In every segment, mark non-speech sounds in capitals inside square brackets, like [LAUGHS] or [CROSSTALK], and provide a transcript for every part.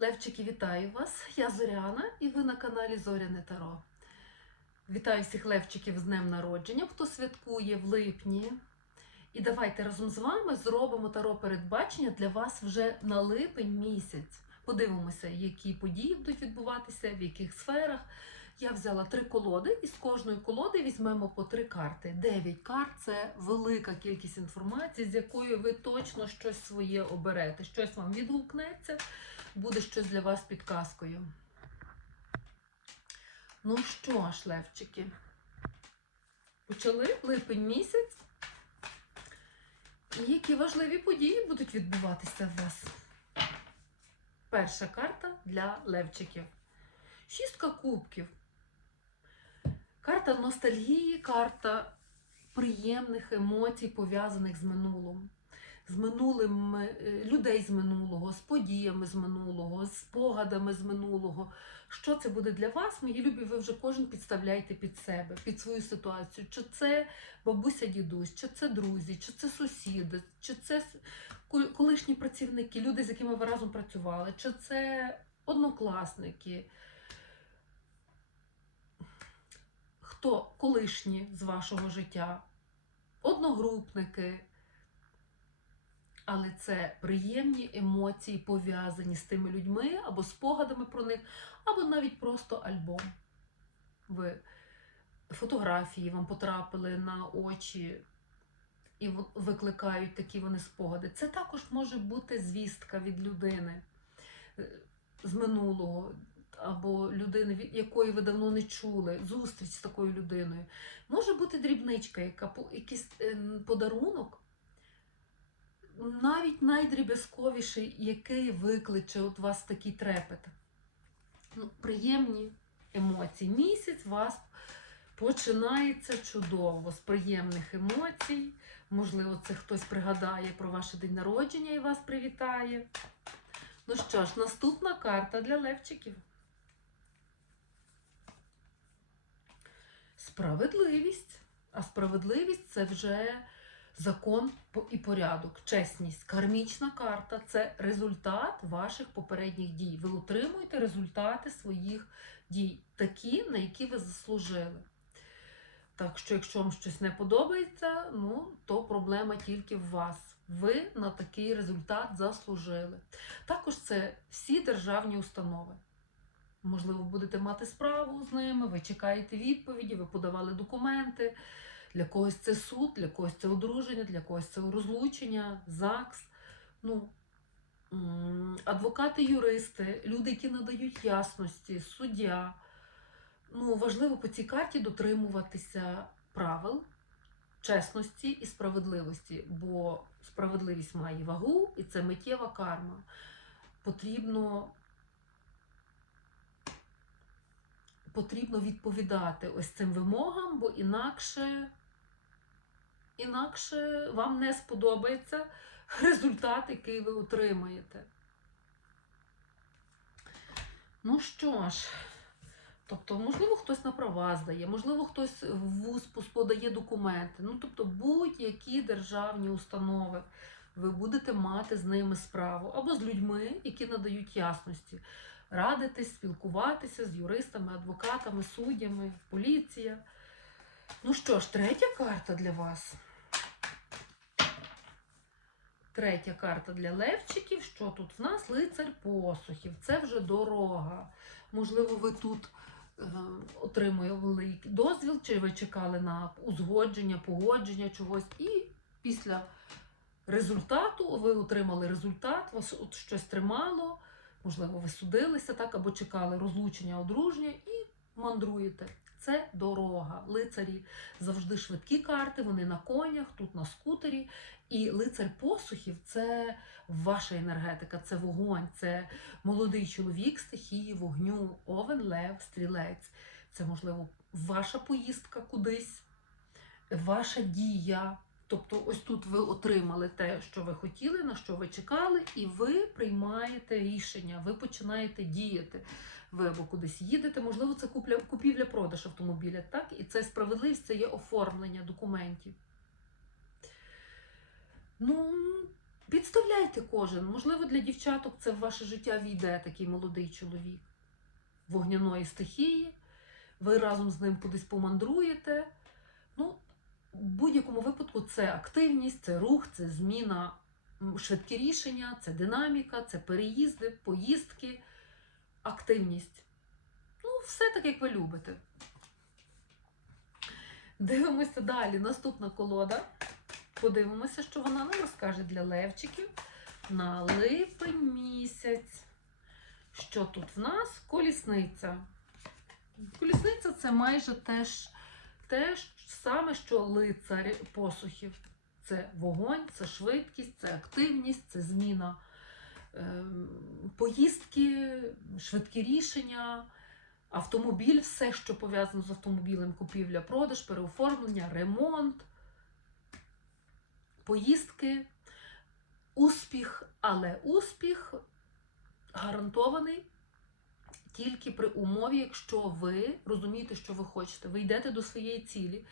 Левчики, вітаю вас! Я Зоряна і ви на каналі Зоряне Таро. Вітаю всіх левчиків з днем народження, хто святкує в липні. І давайте разом з вами зробимо таро передбачення для вас вже на липень місяць. Подивимося, які події будуть відбуватися, в яких сферах. Я взяла три колоди, і з кожної колоди візьмемо по три карти. Дев'ять карт це велика кількість інформації, з якою ви точно щось своє оберете, щось вам відгукнеться, буде щось для вас підказкою. Ну що ж, левчики, почали липень місяць. І які важливі події будуть відбуватися в вас? Перша карта для левчиків. Шістка кубків. Карта ностальгії, карта приємних емоцій, пов'язаних з минулим. З минулим е, людей з минулого, з подіями з минулого, з спогадами з минулого. Що це буде для вас, мої любі, ви вже кожен підставляєте під себе, під свою ситуацію. Чи це бабуся, дідусь, чи це друзі, чи це сусіди, чи це колишні працівники, люди, з якими ви разом працювали, чи це однокласники. Хто колишні з вашого життя, одногрупники. Але це приємні емоції, пов'язані з тими людьми, або спогадами про них, або навіть просто альбом. Ви фотографії вам потрапили на очі і викликають такі вони спогади. Це також може бути звістка від людини е, з минулого, або людини, від якої ви давно не чули, зустріч з такою людиною. Може бути дрібничка, яка якийсь е, подарунок, навіть найдріб'язковіший, який викличе от вас такий трепет. Ну, приємні емоції. Місяць у вас починається чудово з приємних емоцій. Можливо, це хтось пригадає про ваш день народження і вас привітає. Ну що ж, наступна карта для левчиків. Справедливість. А справедливість це вже закон і порядок, чесність. Кармічна карта це результат ваших попередніх дій. Ви отримуєте результати своїх дій, такі, на які ви заслужили. Так що, якщо вам щось не подобається, ну то проблема тільки в вас. Ви на такий результат заслужили. Також це всі державні установи. Можливо, будете мати справу з ними, ви чекаєте відповіді, ви подавали документи. Для когось це суд, для когось це одруження, для когось це розлучення, ЗАГС. Ну, адвокати, юристи, люди, які надають ясності, суддя. Ну, важливо по цій карті дотримуватися правил, чесності і справедливості, бо справедливість має вагу і це миттєва карма. Потрібно, потрібно відповідати ось цим вимогам, бо інакше, інакше вам не сподобається [LAUGHS] результат, який ви отримаєте. Ну що ж, тобто, можливо, хтось на права здає, можливо, хтось в вуз подає документи. Ну, тобто, будь-які державні установи. Ви будете мати з ними справу або з людьми, які надають ясності, радитись, спілкуватися з юристами, адвокатами, суддями, поліція. Ну що ж, третя карта для вас. Третя карта для левчиків. Що тут в нас? Лицар посухів. Це вже дорога. Можливо, ви тут е, дозвіл, чи ви чекали на узгодження, погодження чогось. І після результату ви отримали результат, вас от щось тримало, можливо, ви судилися так, або чекали розлучення, одруження і мандруєте. Це дорога. Лицарі завжди швидкі карти, вони на конях, тут на скутері. І лицар посухів це ваша енергетика, це вогонь, це молодий чоловік стихії вогню, овен, лев, стрілець. Це, можливо, ваша поїздка кудись, ваша дія. Тобто, ось тут ви отримали те, що ви хотіли, на що ви чекали, і ви приймаєте рішення, ви починаєте діяти. Ви або кудись їдете, можливо, це купівля-продаж автомобіля, так? І це справедливість, це є оформлення документів. Ну, Підставляйте кожен. Можливо, для дівчаток це в ваше життя війде такий молодий чоловік вогняної стихії. Ви разом з ним кудись помандруєте. Ну, будь-якому випадку це активність, це рух, це зміна, швидкі рішення, це динаміка, це переїзди, поїздки, активність. Ну, все так, як ви любите. Дивимося далі. Наступна колода. Подивимося, що вона нам розкаже для левчиків на липень місяць. Що тут в нас? Колісниця. Колісниця це майже теж те ж саме, що лицар посухів. Це вогонь, це швидкість, це активність, це зміна ем, поїздки, швидкі рішення, автомобіль, все, що пов'язано з автомобілем, купівля, продаж, переоформлення, ремонт, поїздки, успіх, але успіх гарантований тільки при умові, якщо ви розумієте, що ви хочете, ви йдете до своєї цілі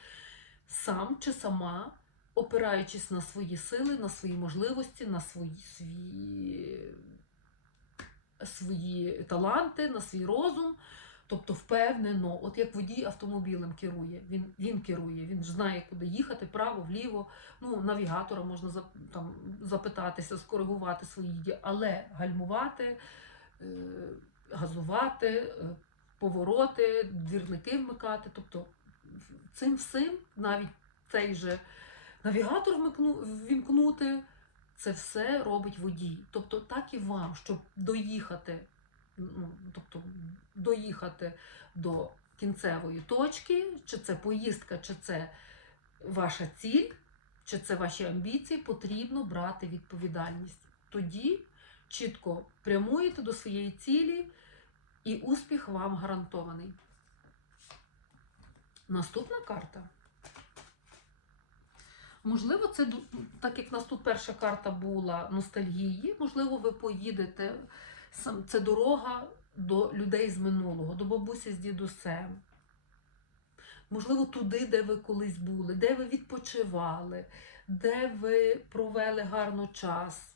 сам чи сама, опираючись на свої сили, на свої можливості, на свої, свої, свої таланти, на свій розум. Тобто впевнено, от як водій автомобілем керує, він, він керує, він ж знає, куди їхати, право, вліво. Ну, навігатора можна там, запитатися, скоригувати свої дії, але гальмувати, е, газувати, е, повороти, двірники вмикати. Тобто цим всім навіть цей же навігатор ввімкнути, це все робить водій. Тобто так і вам, щоб доїхати, ну, тобто доїхати до кінцевої точки, чи це поїздка, чи це ваша ціль, чи це ваші амбіції, потрібно брати відповідальність. Тоді чітко прямуєте до своєї цілі, і успіх вам гарантований. Наступна карта. Можливо, це так як в нас тут перша карта була ностальгії, можливо, ви поїдете. Це дорога до людей з минулого, до бабусі з дідусем. Можливо, туди, де ви колись були, де ви відпочивали, де ви провели гарно час.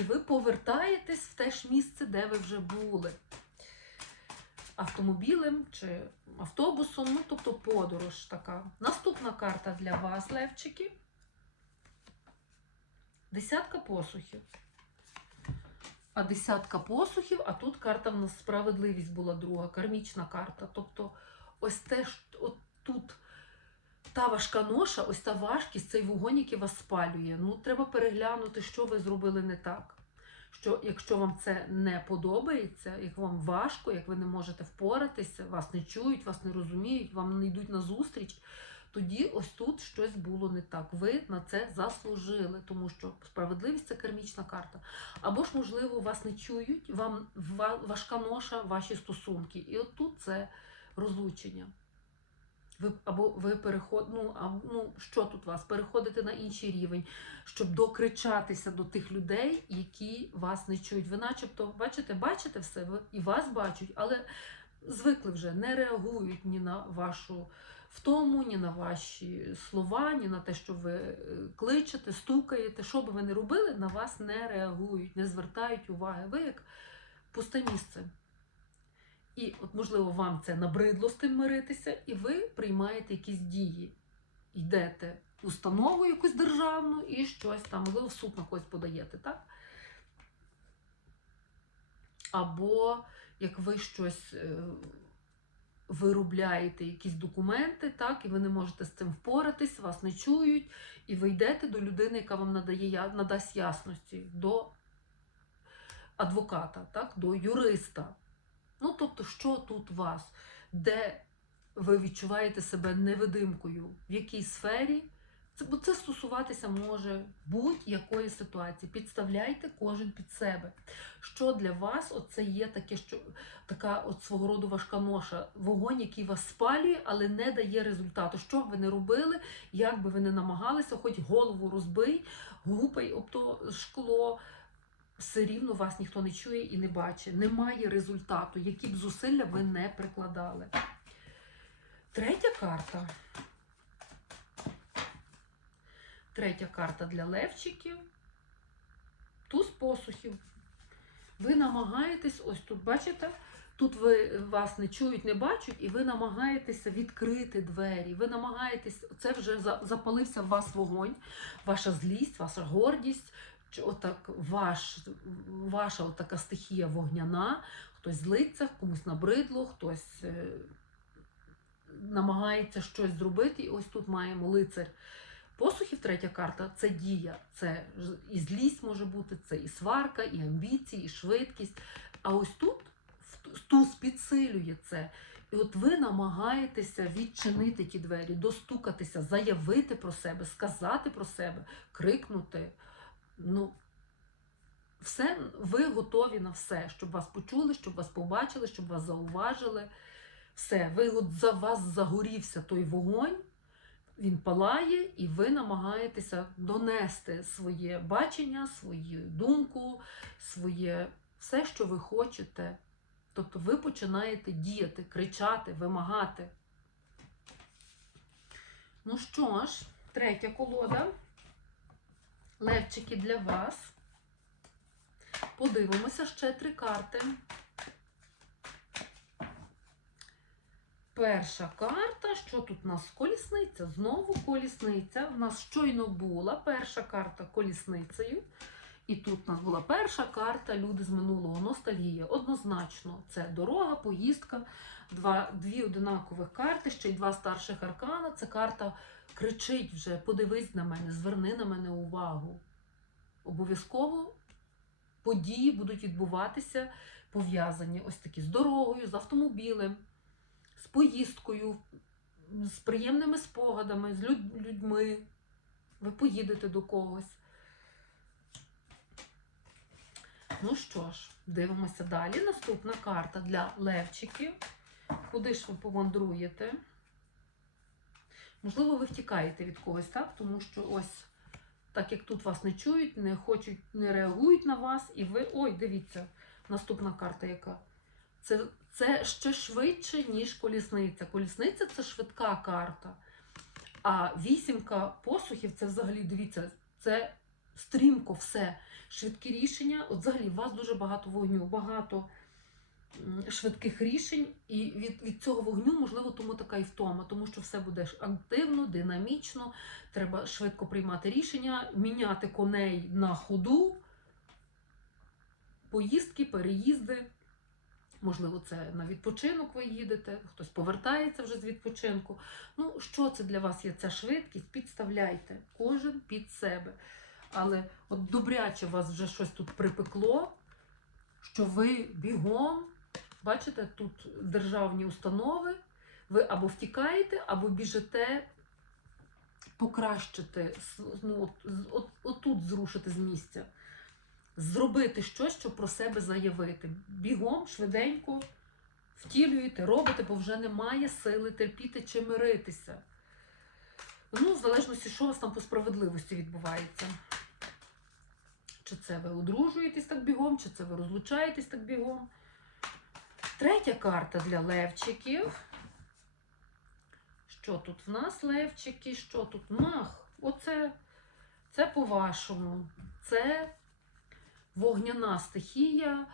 І ви повертаєтесь в те ж місце, де ви вже були. Автомобілем чи автобусом, ну тобто подорож така. Наступна карта для вас, Левчики. Десятка посухів. А десятка посухів, а тут карта в нас справедливість була друга, кармічна карта. Тобто, ось те, от тут та важка ноша, ось та важкість, цей вогонь, який вас спалює. Ну, треба переглянути, що ви зробили не так. Що якщо вам це не подобається, як вам важко, як ви не можете впоратися, вас не чують, вас не розуміють, вам не йдуть на зустріч, тоді ось тут щось було не так. Ви на це заслужили, тому що справедливість це кармічна карта. Або ж, можливо, вас не чують, вам ва- важка ноша, ваші стосунки. І от тут це розлучення. Ви або ви переход, ну, а, ну що тут вас? Переходите на інший рівень, щоб докричатися до тих людей, які вас не чують. Ви начебто, бачите, бачите все, ви і вас бачать, але звикли вже, не реагують ні на вашу втому, ні на ваші слова, ні на те, що ви е, кличете, стукаєте. Що би ви не робили, на вас не реагують, не звертають уваги. Ви як пусте місце. І, от, можливо, вам це набридло з тим миритися, і ви приймаєте якісь дії. Йдете в установу якусь державну і щось там, можливо, в суд на когось подаєте, так? Або як ви щось е, виробляєте, якісь документи, так, і ви не можете з цим впоратись, вас не чують, і ви йдете до людини, яка вам надає, надасть ясності, до адвоката, так, до юриста. Ну, тобто, що тут у вас, де ви відчуваєте себе невидимкою, в якій сфері, це, бо це стосуватися може будь-якої ситуації. Підставляйте кожен під себе. Що для вас оце є таке, що така от свого роду важка ноша, вогонь, який вас спалює, але не дає результату. Що б ви не робили, як би ви не намагалися, хоч голову розбий, гупай об то шкло, все рівно вас ніхто не чує і не бачить. Немає результату, які б зусилля ви не прикладали. Третя карта. Третя карта для левчиків. туз посухів. Ви намагаєтесь, ось тут бачите, тут ви вас не чують, не бачать, і ви намагаєтеся відкрити двері. Ви намагаєтесь, це вже запалився в вас вогонь, ваша злість, ваша гордість, отак ваш, ваша отака стихія вогняна, хтось злиться, комусь набридло, хтось е, намагається щось зробити. І ось тут маємо лицар посухів, третя карта це дія, це і злість може бути, це і сварка, і амбіції, і швидкість. А ось тут туз підсилює це. І от ви намагаєтеся відчинити ті двері, достукатися, заявити про себе, сказати про себе, крикнути. Ну, все, ви готові на все, щоб вас почули, щоб вас побачили, щоб вас зауважили. Все, ви от за вас загорівся той вогонь, він палає, і ви намагаєтеся донести своє бачення, свою думку, своє все, що ви хочете. Тобто ви починаєте діяти, кричати, вимагати. Ну що ж, третя колода. Левчики для вас. Подивимося ще три карти. Перша карта. Що тут у нас колісниця? Знову колісниця. У нас щойно була перша карта колісницею. І тут у нас була перша карта люди з минулого ностальгія. Однозначно, це дорога, поїздка, два, дві одинакових карти, ще й два старших аркана. Це карта кричить вже, подивись на мене, зверни на мене увагу. Обов'язково події будуть відбуватися, пов'язані ось такі з дорогою, з автомобілем, з поїздкою, з приємними спогадами, з людьми. Ви поїдете до когось. Ну що ж, дивимося далі. Наступна карта для левчиків. Куди ж ви помандруєте? Можливо, ви втікаєте від когось, так? Тому що ось, так як тут вас не чують, не хочуть, не реагують на вас, і ви. Ой, дивіться, наступна карта яка. Це, це ще швидше, ніж колісниця. Колісниця це швидка карта. А вісімка посухів це взагалі, дивіться, це стрімко все. Швидкі рішення. От взагалі у вас дуже багато вогню, багато швидких рішень, і від, від цього вогню, можливо, тому така і втома, тому що все буде активно, динамічно, треба швидко приймати рішення, міняти коней на ходу, поїздки, переїзди. Можливо, це на відпочинок ви їдете, хтось повертається вже з відпочинку. Ну, що це для вас є ця швидкість? Підставляйте кожен під себе. Але от добряче вас вже щось тут припекло, що ви бігом, бачите, тут державні установи, ви або втікаєте, або біжите покращити, ну, от, от, отут зрушити з місця. Зробити щось, щоб про себе заявити. Бігом, швиденько втілюєте, робите, бо вже немає сили терпіти чи миритися. Ну, в залежності, що у вас там по справедливості відбувається. Чи це ви одружуєтесь так бігом, чи це ви розлучаєтесь так бігом. Третя карта для левчиків. Що тут в нас левчики? Що тут? Мах. Оце це по-вашому. Це вогняна стихія.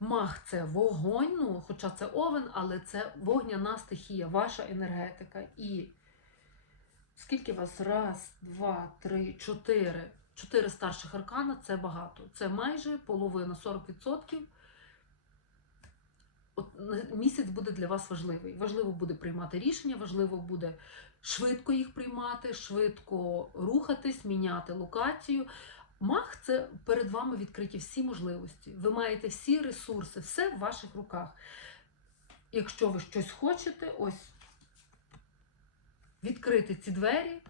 Мах це вогонь, ну, хоча це овен, але це вогняна стихія, ваша енергетика. І скільки вас? Раз, два, три, чотири. Чотири старших аркана це багато. Це майже половина, 40%. От місяць буде для вас важливий. Важливо буде приймати рішення, важливо буде швидко їх приймати, швидко рухатись, міняти локацію. Мах це перед вами відкриті всі можливості. Ви маєте всі ресурси, все в ваших руках. Якщо ви щось хочете, ось відкрити ці двері,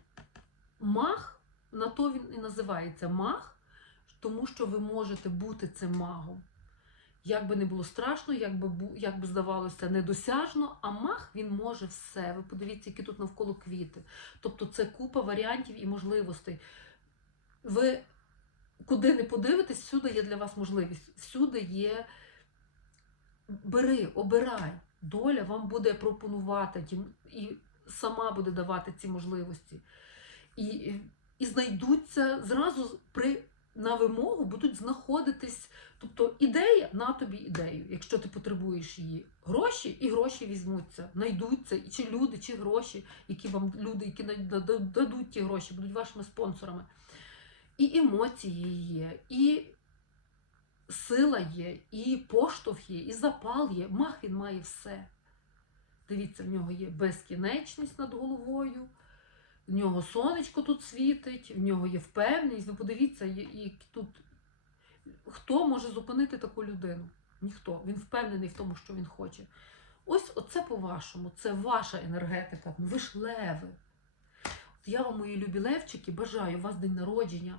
мах, на то він і називається мах, тому що ви можете бути цим магом. Як би не було страшно, як би, як би здавалося недосяжно, а мах він може все. Ви подивіться, які тут навколо квіти. Тобто це купа варіантів і можливостей. Ви куди не подивитесь, всюди є для вас можливість. Всюди є. Бери, обирай. Доля вам буде пропонувати і сама буде давати ці можливості. І, і знайдуться зразу при на вимогу будуть знаходитись. Тобто ідея на тобі ідею, якщо ти потребуєш її. Гроші і гроші візьмуться, знайдуться, і чи люди, чи гроші, які вам люди, які дадуть ті гроші, будуть вашими спонсорами. І емоції є, і сила є, і поштовх є, і запал є. Мах він має все. Дивіться, в нього є безкінечність над головою, в нього сонечко тут світить, в нього є впевненість. Ви подивіться, і тут хто може зупинити таку людину? Ніхто. Він впевнений в тому, що він хоче. Ось оце по-вашому, це ваша енергетика. Ну, Ви ж леви. От я вам, мої любі левчики, бажаю у вас день народження,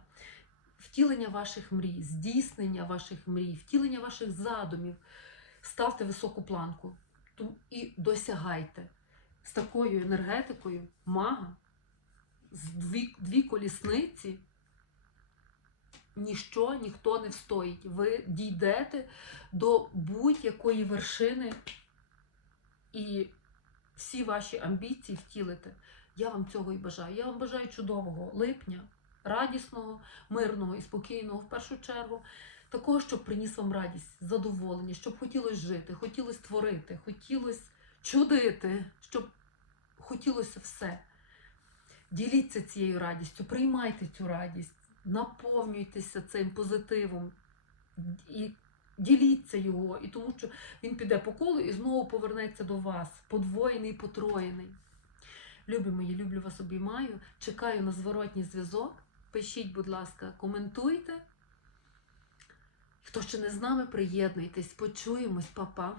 втілення ваших мрій, здійснення ваших мрій, втілення ваших задумів. Ставте високу планку і досягайте з такою енергетикою мага, з дві, дві колісниці. Ніщо, ніхто не встоїть. Ви дійдете до будь-якої вершини і всі ваші амбіції втілите. Я вам цього і бажаю. Я вам бажаю чудового липня, радісного, мирного і спокійного в першу чергу. Такого, щоб приніс вам радість, задоволення, щоб хотілося жити, хотілося творити, хотілося чудити, щоб хотілося все. Діліться цією радістю, приймайте цю радість, наповнюйтеся цим позитивом і діліться його, і тому що він піде по колу і знову повернеться до вас, подвоєний, потроєний. Любі мої, люблю вас, обіймаю. Чекаю на зворотній зв'язок. Пишіть, будь ласка, коментуйте. Хто ще не з нами, приєднуйтесь, почуємось, па-па.